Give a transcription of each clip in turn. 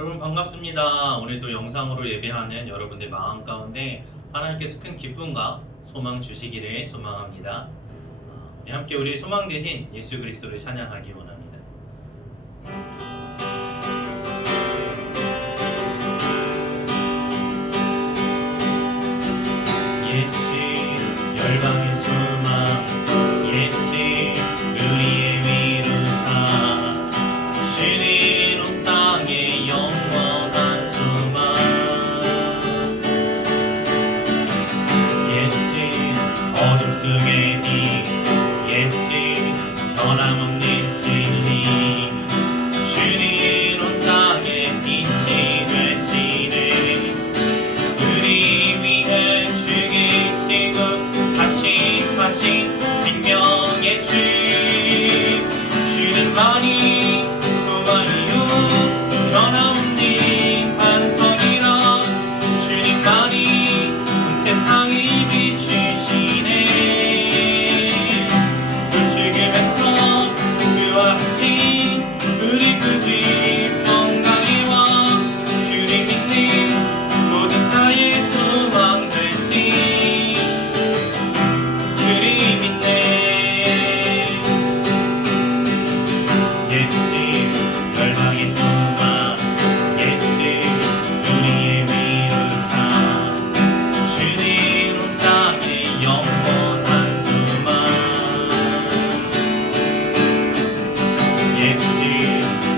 여러분 반갑습니다. 오늘도 영상으로 예배하는 여러분들 마음 가운데 하나님께서 큰 기쁨과 소망 주시기를 소망합니다. 함께 우리 소망 되신 예수 그리스도를 찬양하기 원합니다. 예수 열방의 소망 예수 우리의 위로사 주님 온 땅의 영원한 소망 예수 어둠 속의 빛 예수 변함없는 진리 주님 온 땅의 빛이 되시네 우리 위해 죽이시고 다시 사신 생명의 주 주님만이 소망이요 변함없는 반석이라 주님만이 온 세상을 비추시네 그 죽음에서 부활하신 우리 구주 건강해와 주를 믿는 모든 자의 소망 되지 주를 믿네 예수 열방의 소망 예수 우리의 위로사 주님 온 땅의 영원한 소망 예수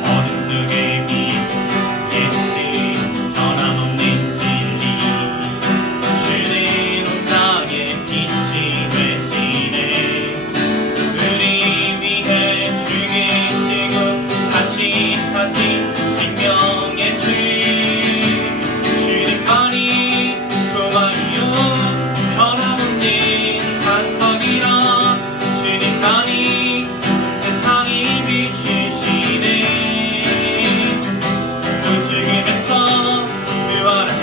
어둠 속의 빛 예수 변함없는 진리 주님 온 땅의 빛이 되시네 우리 위해 죽이시고 다시 사신 생명의 주 주님만이 소망이요 변함없는 반석이라 주님만이 세상을 비추시네 그 죽음에서 부활하신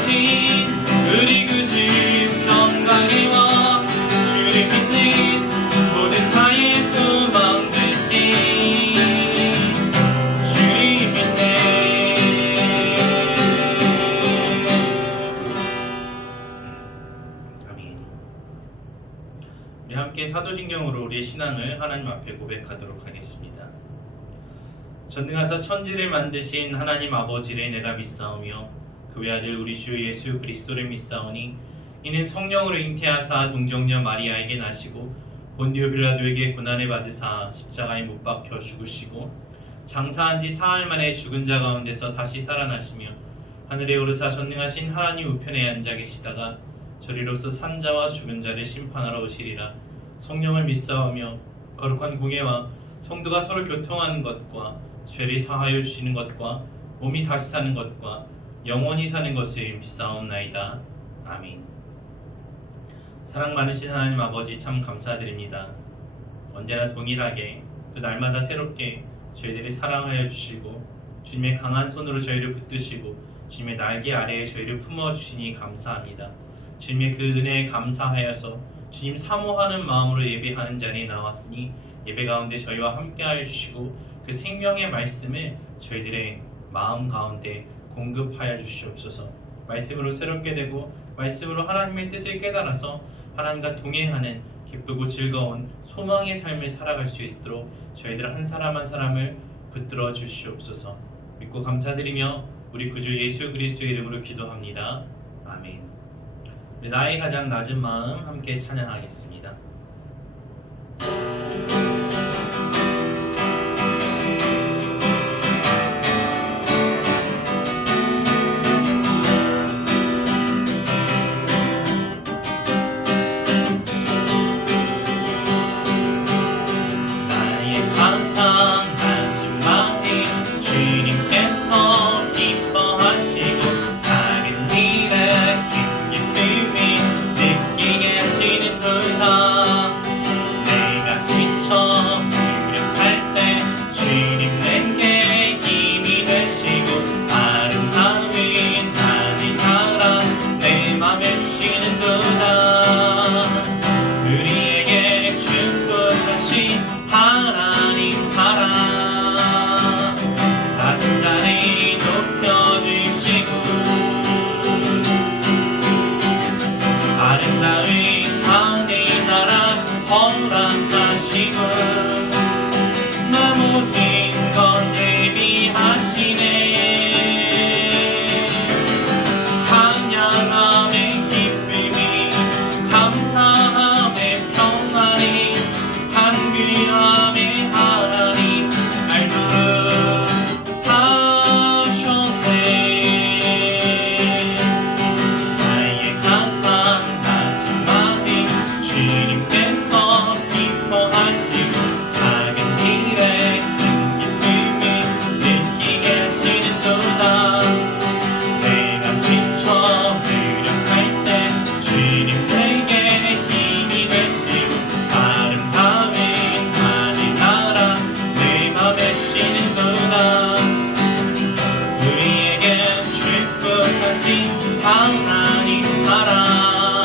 우리 구주 평강해와 주를 믿는 모든 자의 소망 되신 주를 믿네 아멘. 우리 함께 사도신경으로 우리의 신앙을 하나님 앞에 고백하도록 하겠습니다. 전능하사 천지를 만드신 하나님 아버지를 내가 믿사오며 그 외아들 우리 주 예수 그리스도를 믿사오니 이는 성령으로 잉태하사 동정녀 마리아에게 나시고 본디오 빌라도에게 고난을 받으사 십자가에 못 박혀 죽으시고 장사한 지 사흘 만에 죽은 자 가운데서 다시 살아나시며 하늘에 오르사 전능하신 하나님 우편에 앉아 계시다가 저리로서 산자와 죽은 자를 심판하러 오시리라. 성령을 믿사오며 거룩한 공예와 성도가 서로 교통하는 것과 죄를 사하여 주시는 것과 몸이 다시 사는 것과 영원히 사는 것을 믿사옵나이다. 아멘. 사랑 많으신 하나님 아버지 참 감사드립니다. 언제나 동일하게 또 날마다 새롭게 저희들을 사랑하여 주시고 주님의 강한 손으로 저희를 붙드시고 주님의 날개 아래에 저희를 품어주시니 감사합니다. 주님의 그 은혜에 감사하여서 주님 사모하는 마음으로 예배하는 자리에 나왔으니 예배 가운데 저희와 함께하여 주시고 그 생명의 말씀을 저희들의 마음 가운데 공급하여 주시옵소서. 말씀으로 새롭게 되고 말씀으로 하나님의 뜻을 깨달아서 하나님과 동행하는 기쁘고 즐거운 소망의 삶을 살아갈 수 있도록 저희들 한 사람 한 사람을 붙들어 주시옵소서. 믿고 감사드리며 우리 구주 예수 그리스도의 이름으로 기도합니다. 아멘. 나의 가장 낮은 마음 함께 찬양하겠습니다. 나의 항상 낮은 마음 주님께서 기뻐하시고 작은 일에 큰 기쁨이 느끼게 하시는 도다 하나님 사랑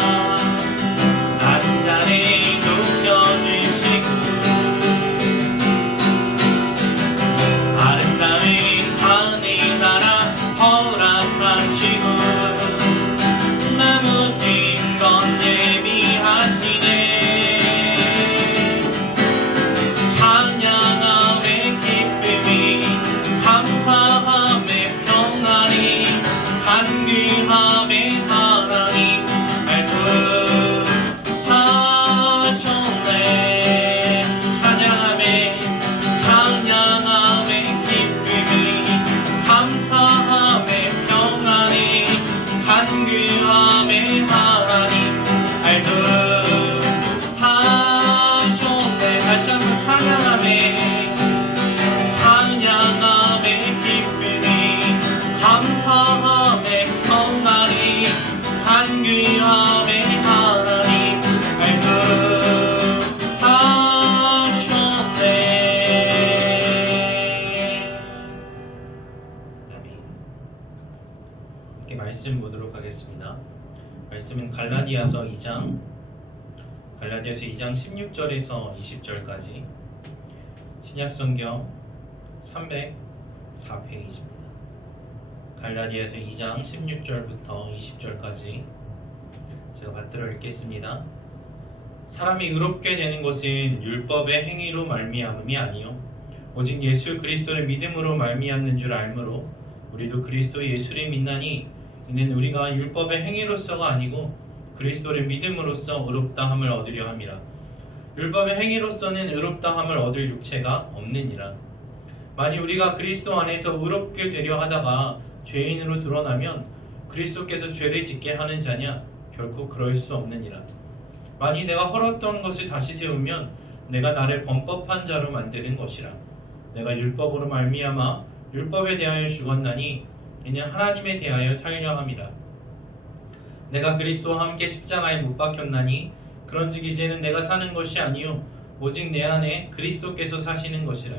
단단히 높여주시고 아름다운 하늘 나라 허락하시고 나 모든 건 예비하시네. 찬양함의 기쁨이 감사함의 평안이 간귀함의 하나님 말씀하셨네. 찬양함의 기쁨이 감사함의 평안이 간귀함의 하나님 알도하셨네. 다시 한번 찬양함의 기쁨이 감사함의 평안이 간귀함의 하나님 알도하셨네. 아멘. 이렇게 말씀 보도록 하겠습니다. 말씀은 갈라디아서 2장 16절에서 20절까지 신약성경 304페이지입니다. 갈라디아서 2장 16절부터 20절까지 제가 받들어 읽겠습니다. 사람이 의롭게 되는 것은 율법의 행위로 말미암음이 아니요 오직 예수 그리스도를 믿음으로 말미암는 줄 알므로 우리도 그리스도 예수를 믿나니 이는 우리가 율법의 행위로서가 아니고 그리스도를 믿음으로써 의롭다함을 얻으려 함이라. 율법의 행위로서는 의롭다함을 얻을 육체가 없느니라. 만일 우리가 그리스도 안에서 의롭게 되려 하다가 죄인으로 드러나면 그리스도께서 죄를 짓게 하는 자냐? 결코 그럴 수 없느니라. 만일 내가 헐었던 것을 다시 세우면 내가 나를 범법한 자로 만드는 것이라. 내가 율법으로 말미암아 율법에 대하여 죽었나니 이는 하나님에 대하여 살려 함이라. 내가 그리스도와 함께 십자가에 못 박혔나니 그런즉 이제는 내가 사는 것이 아니요 오직 내 안에 그리스도께서 사시는 것이라.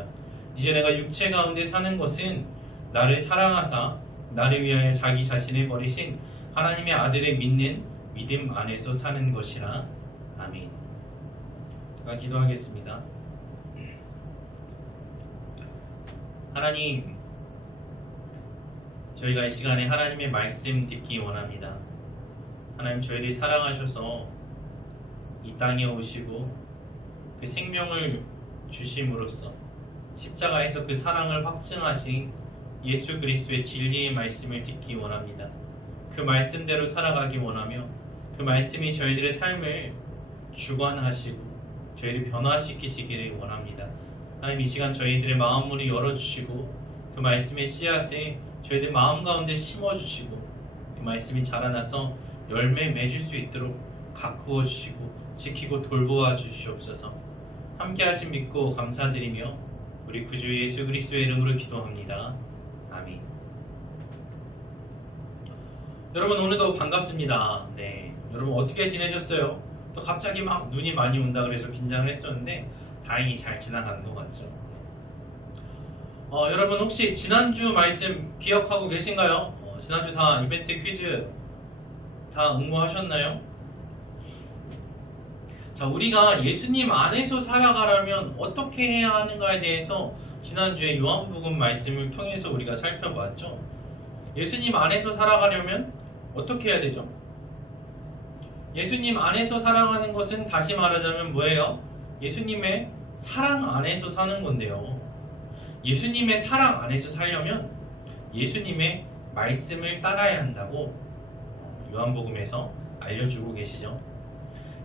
이제 내가 육체 가운데 사는 것은 나를 사랑하사 나를 위하여 자기 자신을 버리신 하나님의 아들을 믿는 믿음 안에서 사는 것이라. 아멘. 제가 기도하겠습니다. 하나님, 저희가 이 시간에 하나님의 말씀 듣기 원합니다. 하나님, 저희를 사랑하셔서 이 땅에 오시고 그 생명을 주심으로써 십자가에서 그 사랑을 확증하신 예수 그리스도의 진리의 말씀을 듣기 원합니다. 그 말씀대로 살아가기 원하며 그 말씀이 저희들의 삶을 주관하시고 저희를 변화시키시기를 원합니다. 하나님, 이 시간 저희들의 마음문을 열어주시고 그 말씀의 씨앗을 저희들 마음 가운데 심어주시고 그 말씀이 자라나서 열매 맺을 수 있도록 가꾸어 주시고 지키고 돌보아 주시옵소서. 함께 하심 믿고 감사드리며 우리 구주 예수 그리스도의 이름으로 기도합니다. 아멘. 여러분, 오늘도 반갑습니다. 네, 여러분 어떻게 지내셨어요? 또 갑자기 막 눈이 많이 온다 그래서 긴장을 했었는데 다행히 잘 지나간 것 같죠. 여러분 혹시 지난주 말씀 기억하고 계신가요? 지난주 다 이벤트 퀴즈 다 응모하셨나요? 자, 우리가 예수님 안에서 살아가려면 어떻게 해야 하는가에 대해서 지난주에 요한복음 말씀을 통해서 우리가 살펴보았죠. 예수님 안에서 살아가려면 어떻게 해야 되죠? 예수님 안에서 살아가는 것은 다시 말하자면 뭐예요? 예수님의 사랑 안에서 사는 건데요. 예수님의 사랑 안에서 살려면 예수님의 말씀을 따라야 한다고 요한복음에서 알려주고 계시죠.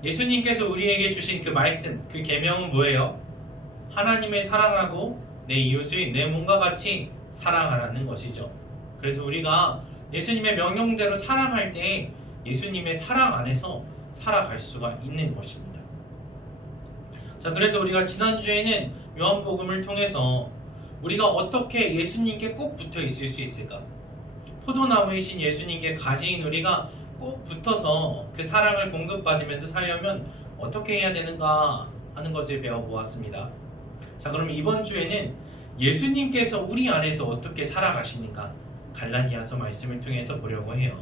예수님께서 우리에게 주신 그 말씀, 그 계명은 뭐예요? 하나님을 사랑하고 내 이웃을 내 몸과 같이 사랑하라는 것이죠. 그래서 우리가 예수님의 명령대로 사랑할 때 예수님의 사랑 안에서 살아갈 수가 있는 것입니다. 자, 그래서 우리가 지난주에는 요한복음을 통해서 우리가 어떻게 예수님께 꼭 붙어 있을 수 있을까? 포도나무이신 예수님께 가지인 우리가 꼭 붙어서 그 사랑을 공급받으면서 살려면 어떻게 해야 되는가 하는 것을 배워보았습니다. 자, 그럼 이번 주에는 예수님께서 우리 안에서 어떻게 살아가시는가 갈라디아서 말씀을 통해서 보려고 해요.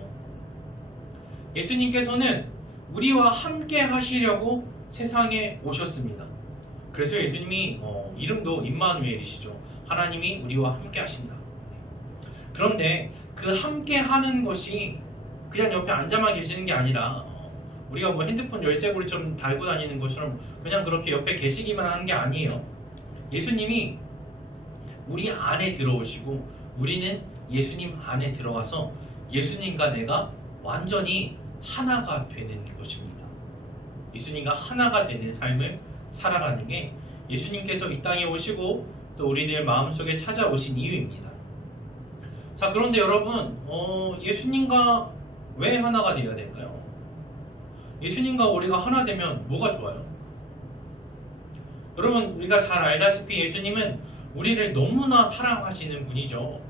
예수님께서는 우리와 함께 하시려고 세상에 오셨습니다. 그래서 예수님이 이름도 임마누엘이시죠. 하나님이 우리와 함께 하신다. 그런데 그 함께 하는 것이 그냥 옆에 앉아만 계시는 게 아니라 우리가 뭐 핸드폰 열쇠고리처럼 달고 다니는 것처럼 그냥 그렇게 옆에 계시기만 하는 게 아니에요. 예수님이 우리 안에 들어오시고 우리는 예수님 안에 들어가서 예수님과 내가 완전히 하나가 되는 것입니다. 예수님과 하나가 되는 삶을 살아가는 게 예수님께서 이 땅에 오시고 또 우리들 마음속에 찾아오신 이유입니다. 자, 그런데 여러분, 예수님과 왜 하나가 되어야 될까요? 예수님과 우리가 하나 되면 뭐가 좋아요? 여러분, 우리가 잘 알다시피 예수님은 우리를 너무나 사랑하시는 분이죠.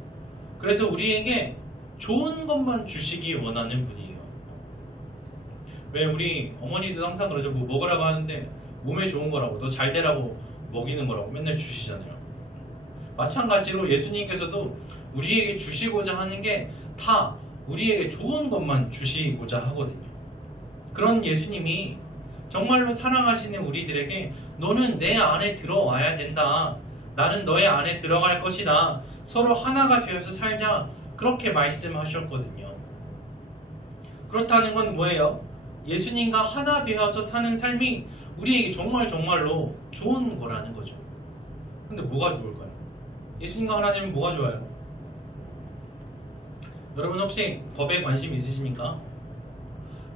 그래서 우리에게 좋은 것만 주시기 원하는 분이에요. 왜 우리 어머니도 항상 그러죠. 뭐 먹으라고 하는데 몸에 좋은 거라고, 너 잘 되라고 먹이는 거라고 맨날 주시잖아요. 마찬가지로 예수님께서도 우리에게 주시고자 하는 게 다 우리에게 좋은 것만 주시고자 하거든요. 그런 예수님이 정말로 사랑하시는 우리들에게 너는 내 안에 들어와야 된다. 나는 너의 안에 들어갈 것이다. 서로 하나가 되어서 살자. 그렇게 말씀하셨거든요. 그렇다는 건 뭐예요? 예수님과 하나 되어서 사는 삶이 우리에게 정말로 좋은 거라는 거죠. 근데 뭐가 좋을까요? 예수님과 하나 되면 뭐가 좋아요? 여러분 혹시 법에 관심 있으십니까?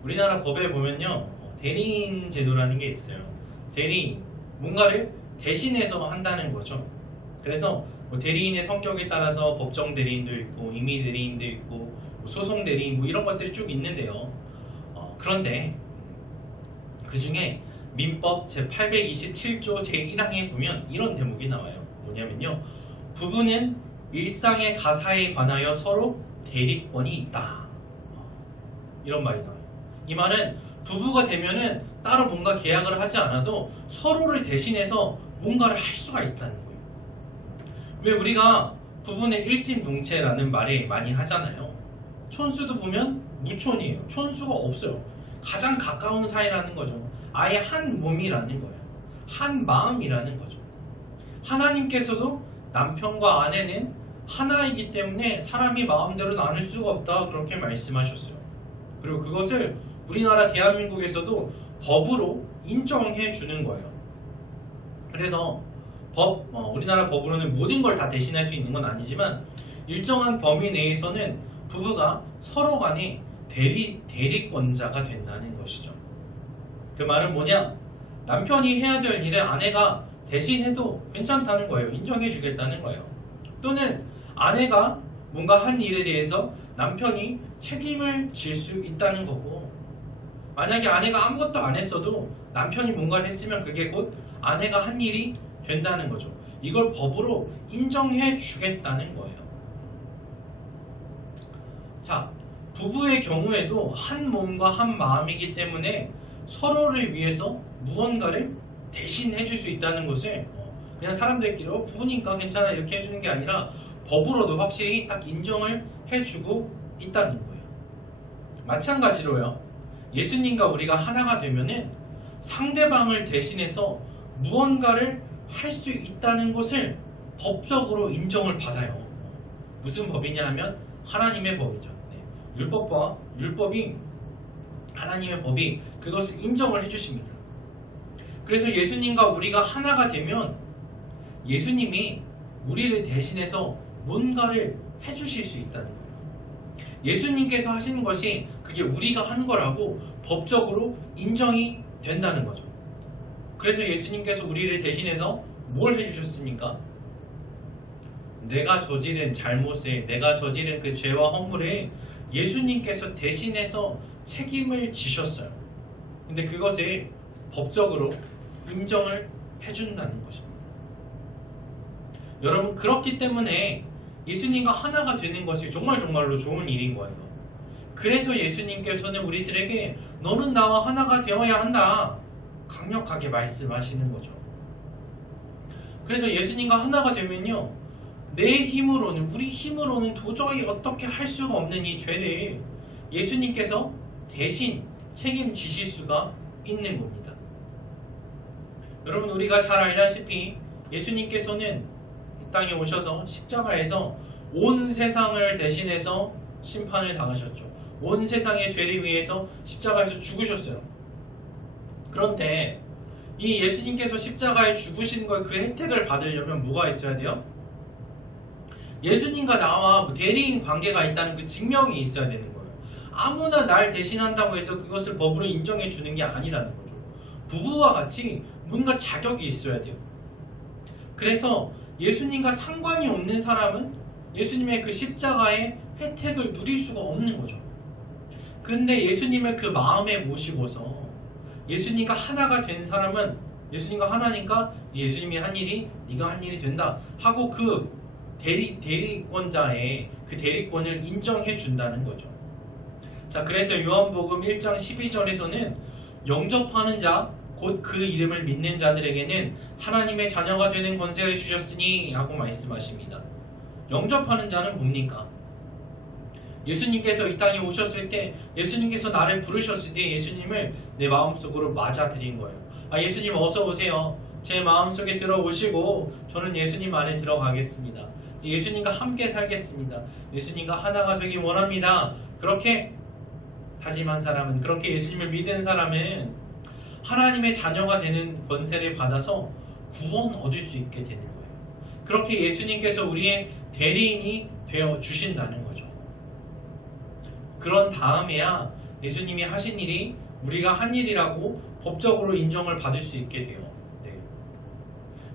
우리나라 법에 보면요, 대리인 제도라는 게 있어요. 대리인, 뭔가를 대신해서 한다는 거죠. 그래서 뭐 대리인의 성격에 따라서 법정 대리인도 있고 임의 대리인도 있고 소송 대리인 뭐 이런 것들이 쭉 있는데요. 그런데 그 중에 민법 제827조 제1항에 보면 이런 대목이 나와요. 뭐냐면요, 부부는 일상의 가사에 관하여 서로 대리권이 있다. 이런 말이 나와요. 이 말은 부부가 되면은 따로 뭔가 계약을 하지 않아도 서로를 대신해서 뭔가를 할 수가 있다는 거예요. 왜 우리가 부부는 일심동체라는 말을 많이 하잖아요. 촌수도 보면 무촌이에요. 촌수가 없어요. 가장 가까운 사이라는 거죠. 아예 한 몸이라는 거예요. 한 마음이라는 거죠. 하나님께서도 남편과 아내는 하나이기 때문에 사람이 마음대로 나눌 수가 없다. 그렇게 말씀하셨어요. 그리고 그것을 우리나라 대한민국에서도 법으로 인정해 주는 거예요. 그래서 우리나라 법으로는 모든 걸 다 대신할 수 있는 건 아니지만 일정한 범위 내에서는 부부가 서로 간에 대리권자가 된다는 것이죠. 그 말은 뭐냐? 남편이 해야 될 일을 아내가 대신해도 괜찮다는 거예요. 인정해 주겠다는 거예요. 또는 아내가 뭔가 한 일에 대해서 남편이 책임을 질 수 있다는 거고, 만약에 아내가 아무것도 안 했어도 남편이 뭔가를 했으면 그게 곧 아내가 한 일이 된다는 거죠. 이걸 법으로 인정해 주겠다는 거예요. 자, 부부의 경우에도 한 몸과 한 마음이기 때문에 서로를 위해서 무언가를 대신 해줄 수 있다는 것을 그냥 사람들끼리 부부니까 괜찮아 이렇게 해주는 게 아니라 법으로도 확실히 딱 인정을 해주고 있다는 거예요. 마찬가지로요, 예수님과 우리가 하나가 되면은 상대방을 대신해서 무언가를 할 수 있다는 것을 법적으로 인정을 받아요. 무슨 법이냐 하면 하나님의 법이죠. 율법이 하나님의 법이 그것을 인정을 해주십니다. 그래서 예수님과 우리가 하나가 되면 예수님이 우리를 대신해서 뭔가를 해주실 수 있다는 거예요. 예수님께서 하시는 것이 그게 우리가 한 거라고 법적으로 인정이 된다는 거죠. 그래서 예수님께서 우리를 대신해서 뭘 해주셨습니까? 내가 저지른 잘못에, 내가 저지른 그 죄와 허물에 예수님께서 대신해서 책임을 지셨어요. 근데 그것을 법적으로 인정을 해준다는 것입니다. 여러분, 그렇기 때문에 예수님과 하나가 되는 것이 정말로 좋은 일인 거예요. 그래서 예수님께서는 우리들에게 너는 나와 하나가 되어야 한다, 강력하게 말씀하시는 거죠. 그래서 예수님과 하나가 되면요, 내 힘으로는, 우리 힘으로는 도저히 어떻게 할 수가 없는 이 죄를 예수님께서 대신 책임지실 수가 있는 겁니다. 여러분, 우리가 잘 알다시피 예수님께서는 이 땅에 오셔서 십자가에서 온 세상을 대신해서 심판을 당하셨죠. 온 세상의 죄를 위해서 십자가에서 죽으셨어요. 그런데 이 예수님께서 십자가에 죽으신 걸 그 혜택을 받으려면 뭐가 있어야 돼요? 예수님과 나와 대리인 관계가 있다는 그 증명이 있어야 되는 거예요. 아무나 날 대신한다고 해서 그것을 법으로 인정해 주는 게 아니라는 거죠. 부부와 같이 뭔가 자격이 있어야 돼요. 그래서 예수님과 상관이 없는 사람은 예수님의 그 십자가의 혜택을 누릴 수가 없는 거죠. 그런데 예수님을 그 마음에 모시고서 예수님과 하나가 된 사람은 예수님과 하나니까 예수님이 한 일이 네가 한 일이 된다 하고 그 대리권자의 그 대리권을 인정해 준다는 거죠. 자, 그래서 요한복음 1장 12절에서는 영접하는 자 곧 그 이름을 믿는 자들에게는 하나님의 자녀가 되는 권세를 주셨으니 하고 말씀하십니다. 영접하는 자는 뭡니까? 예수님께서 이 땅에 오셨을 때, 예수님께서 나를 부르셨을 때 예수님을 내 마음속으로 맞아들인 거예요. 예수님 어서 오세요. 제 마음속에 들어오시고 저는 예수님 안에 들어가겠습니다. 예수님과 함께 살겠습니다. 예수님과 하나가 되기 원합니다. 그렇게 다짐한 사람은, 그렇게 예수님을 믿은 사람은 하나님의 자녀가 되는 권세를 받아서 구원 얻을 수 있게 되는 거예요. 그렇게 예수님께서 우리의 대리인이 되어 주신다는 거죠. 그런 다음에야 예수님이 하신 일이 우리가 한 일이라고 법적으로 인정을 받을 수 있게 돼요. 네.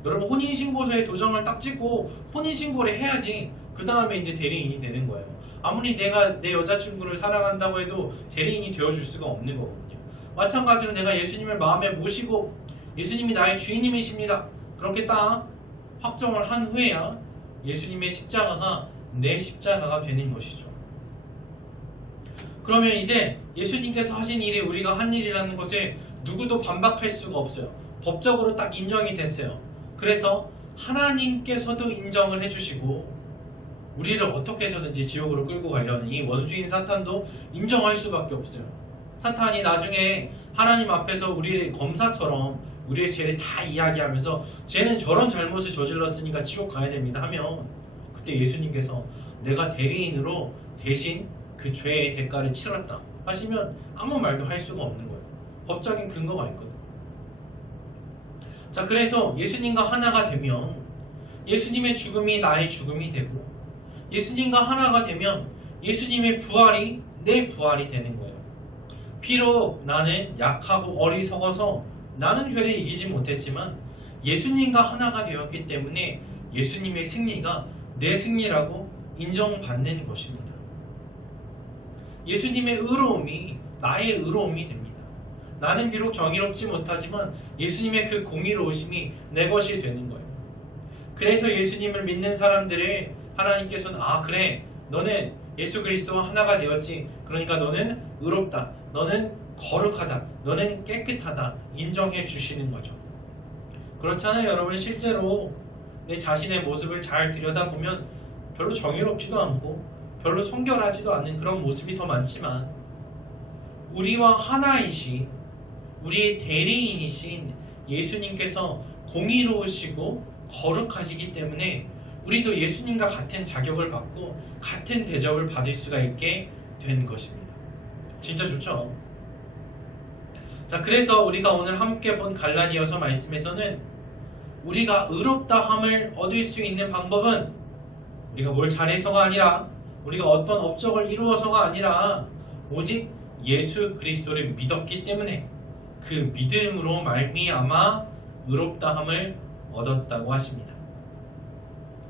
여러분, 혼인신고서에 도장을 딱 찍고 혼인신고를 해야지 그 다음에 이제 대리인이 되는 거예요. 아무리 내가 내 여자친구를 사랑한다고 해도 대리인이 되어줄 수가 없는 거거든요. 마찬가지로 내가 예수님을 마음에 모시고 예수님이 나의 주인님이십니다. 그렇게 딱 확정을 한 후에야 예수님의 십자가가 내 십자가가 되는 것이죠. 그러면 이제 예수님께서 하신 일이 우리가 한 일이라는 것에 누구도 반박할 수가 없어요. 법적으로 딱 인정이 됐어요. 그래서 하나님께서도 인정을 해주시고 우리를 어떻게 해서든지 지옥으로 끌고 가려는 이 원수인 사탄도 인정할 수밖에 없어요. 사탄이 나중에 하나님 앞에서 우리의 검사처럼 우리의 죄를 다 이야기하면서 쟤는 저런 잘못을 저질렀으니까 지옥 가야 됩니다 하면 그때 예수님께서 내가 대리인으로 대신 그 죄의 대가를 치렀다 하시면 아무 말도 할 수가 없는 거예요. 법적인 근거가 있거든요. 자, 그래서 예수님과 하나가 되면 예수님의 죽음이 나의 죽음이 되고 예수님과 하나가 되면 예수님의 부활이 내 부활이 되는 거예요. 비록 나는 약하고 어리석어서 나는 죄를 이기지 못했지만 예수님과 하나가 되었기 때문에 예수님의 승리가 내 승리라고 인정받는 것입니다. 예수님의 의로움이 나의 의로움이 됩니다. 나는 비록 정의롭지 못하지만 예수님의 그 공의로우심이 내 것이 되는 거예요. 그래서 예수님을 믿는 사람들을 하나님께서는 그래, 너는 예수 그리스도와 하나가 되었지. 그러니까 너는 의롭다. 너는 거룩하다. 너는 깨끗하다. 인정해 주시는 거죠. 그렇잖아요, 여러분. 실제로 내 자신의 모습을 잘 들여다보면 별로 정의롭지도 않고 별로 성결하지도 않는 그런 모습이 더 많지만 우리와 하나이신 우리의 대리인이신 예수님께서 공의로우시고 거룩하시기 때문에 우리도 예수님과 같은 자격을 받고 같은 대접을 받을 수가 있게 된 것입니다. 진짜 좋죠? 자, 그래서 우리가 오늘 함께 본 갈라디아서 말씀에서는 우리가 의롭다함을 얻을 수 있는 방법은 우리가 뭘 잘해서가 아니라 우리가 어떤 업적을 이루어서가 아니라 오직 예수 그리스도를 믿었기 때문에 그 믿음으로 말미암아 의롭다함을 얻었다고 하십니다.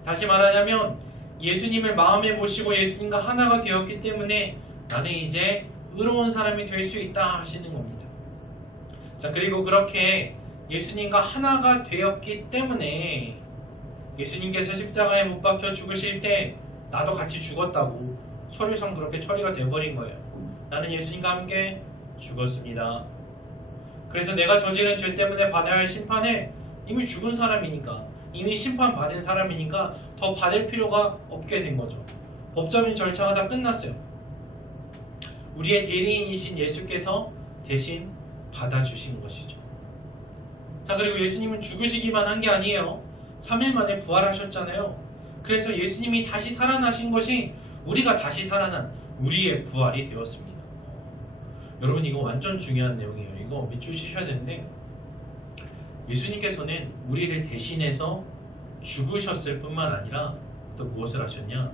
다시 말하자면 예수님을 마음에 모시고 예수님과 하나가 되었기 때문에 나는 이제 의로운 사람이 될 수 있다 하시는 겁니다. 자, 그리고 그렇게 예수님과 하나가 되었기 때문에 예수님께서 십자가에 못 박혀 죽으실 때 나도 같이 죽었다고 서류상 그렇게 처리가 되어버린 거예요. 나는 예수님과 함께 죽었습니다. 그래서 내가 저지른 죄 때문에 받아야 할 심판을 이미 죽은 사람이니까, 이미 심판받은 사람이니까 더 받을 필요가 없게 된 거죠. 법적인 절차가 다 끝났어요. 우리의 대리인이신 예수께서 대신 받아주신 것이죠. 자, 그리고 예수님은 죽으시기만 한 게 아니에요. 3일 만에 부활하셨잖아요. 그래서 예수님이 다시 살아나신 것이 우리가 다시 살아난 우리의 부활이 되었습니다. 여러분, 이거 완전 중요한 내용이에요. 이거 밑줄 치셔야 되는데, 예수님께서는 우리를 대신해서 죽으셨을 뿐만 아니라 또 무엇을 하셨냐?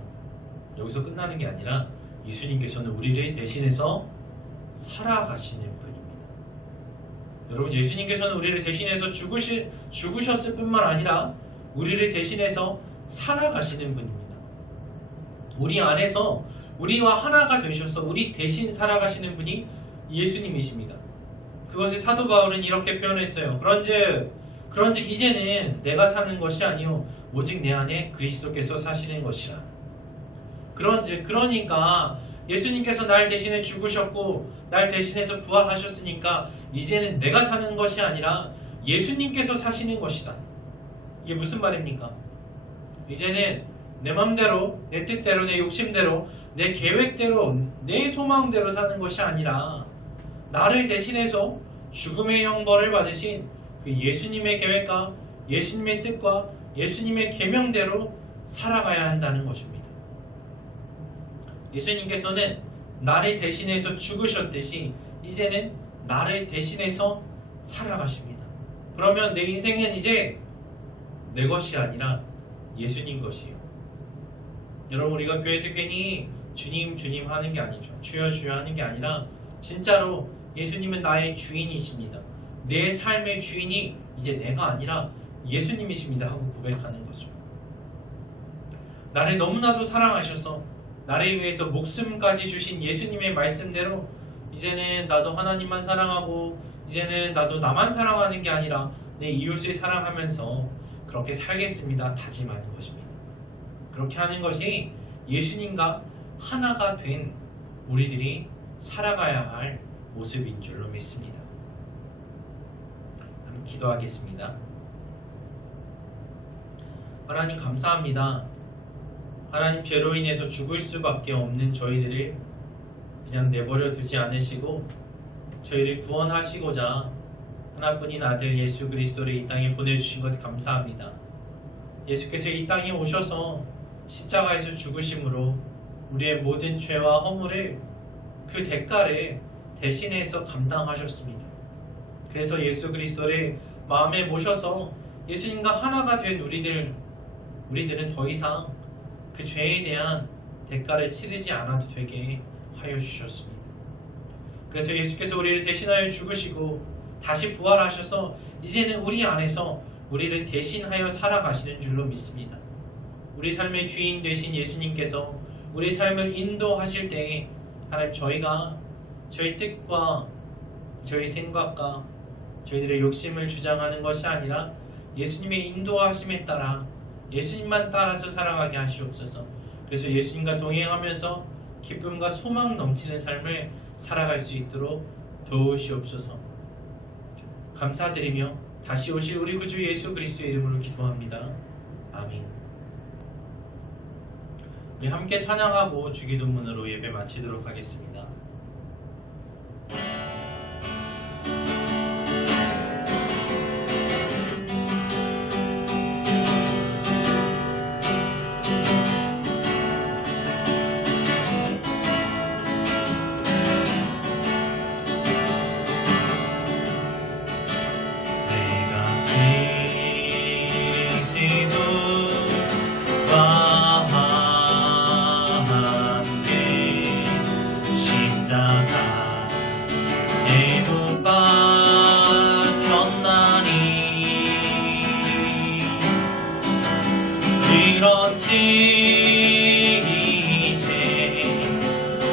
여기서 끝나는 게 아니라 예수님께서는 우리를 대신해서 살아가시는 분입니다. 여러분, 예수님께서는 우리를 대신해서 죽으셨을 뿐만 아니라 우리를 대신해서 살아가시는 분입니다. 우리 안에서 우리와 하나가 되셔서 우리 대신 살아가시는 분이 예수님이십니다. 그것을 사도 바울은 이렇게 표현했어요. 그런즉 이제는 내가 사는 것이 아니요 오직 내 안에 그리스도께서 사시는 것이라. 그러니까 예수님께서 날 대신해 죽으셨고 날 대신해서 부활하셨으니까 이제는 내가 사는 것이 아니라 예수님께서 사시는 것이다. 이게 무슨 말입니까? 이제는 내 맘대로, 내 뜻대로, 내 욕심대로, 내 계획대로, 내 소망대로 사는 것이 아니라 나를 대신해서 죽음의 형벌을 받으신 그 예수님의 계획과 예수님의 뜻과 예수님의 계명대로 살아가야 한다는 것입니다. 예수님께서는 나를 대신해서 죽으셨듯이 이제는 나를 대신해서 살아가십니다. 그러면 내 인생은 이제 내 것이 아니라 예수님 것이에요. 여러분, 우리가 교회에서 괜히 주님 주님 하는 게 아니죠. 주여 주여 하는 게 아니라 진짜로 예수님은 나의 주인이십니다. 내 삶의 주인이 이제 내가 아니라 예수님이십니다 하고 고백하는 거죠. 나를 너무나도 사랑하셔서 나를 위해서 목숨까지 주신 예수님의 말씀대로 이제는 나도 하나님만 사랑하고 이제는 나도 나만 사랑하는 게 아니라 내 이웃을 사랑하면서 그렇게 살겠습니다 다짐하는 것입니다. 그렇게 하는 것이 예수님과 하나가 된 우리들이 살아가야 할 모습인 줄로 믿습니다. 한번 기도하겠습니다. 하나님, 감사합니다. 하나님, 죄로 인해서 죽을 수밖에 없는 저희들을 그냥 내버려 두지 않으시고 저희를 구원하시고자 하나뿐인 아들 예수 그리스도를 이 땅에 보내주신 것 감사합니다. 예수께서 이 땅에 오셔서 십자가에서 죽으심으로 우리의 모든 죄와 허물을 그 대가를 대신해서 감당하셨습니다. 그래서 예수 그리스도를 마음에 모셔서 예수님과 하나가 된 우리들은 더 이상 그 죄에 대한 대가를 치르지 않아도 되게 하여 주셨습니다. 그래서 예수께서 우리를 대신하여 죽으시고 다시 부활하셔서 이제는 우리 안에서 우리를 대신하여 살아가시는 줄로 믿습니다. 우리 삶의 주인 되신 예수님께서 우리 삶을 인도하실 때에 하나님, 저희가 저희 뜻과 저희 생각과 저희들의 욕심을 주장하는 것이 아니라 예수님의 인도하심에 따라 예수님만 따라서 살아가게 하시옵소서. 그래서 예수님과 동행하면서 기쁨과 소망 넘치는 삶을 살아갈 수 있도록 도우시옵소서. 감사드리며 다시 오실 우리 구주 예수 그리스도의 이름으로 기도합니다. 아멘. 우리 함께 찬양하고 주기도문으로 예배 마치도록 하겠습니다.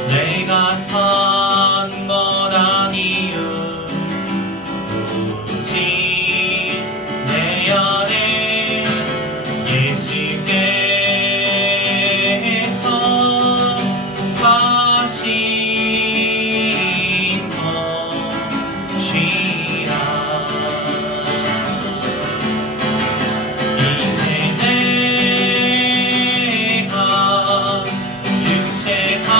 내가 산 것 아니요 오직 내 안에 예수께서 사신 것이라. 이제 내가 육체가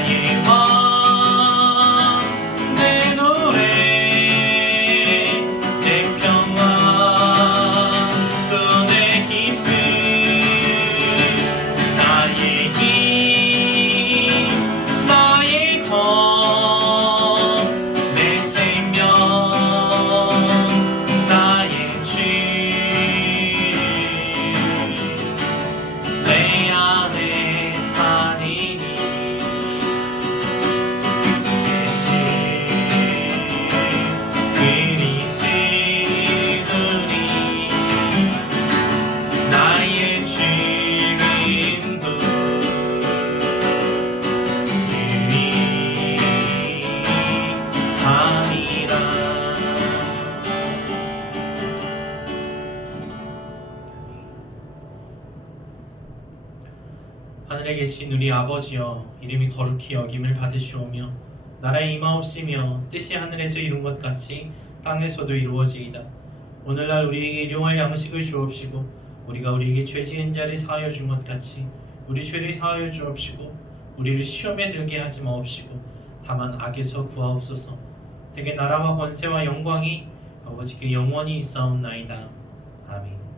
나의 왕, 내 노래, 내 평화, 또 내 기쁨, 나의 힘, 나의 검, 내 생명, 나의 주, 내 안에 사니니 그리스도니 나의 주인도 유일함이라. 하늘에 계신 우리 아버지여, 이름이 거룩히 여김을 받으시오며 나라의 임하옵시며 뜻이 하늘에서 이룬 것 같이 땅에서도 이루어지이다. 오늘날 우리에게 일용할 양식을 주옵시고 우리가 우리에게 죄 지은 자를 사하여 준 것 같이 우리 죄를 사하여 주옵시고 우리를 시험에 들게 하지 마옵시고 다만 악에서 구하옵소서. 대개 나라와 권세와 영광이 아버지께 영원히 있사옵나이다. 아멘.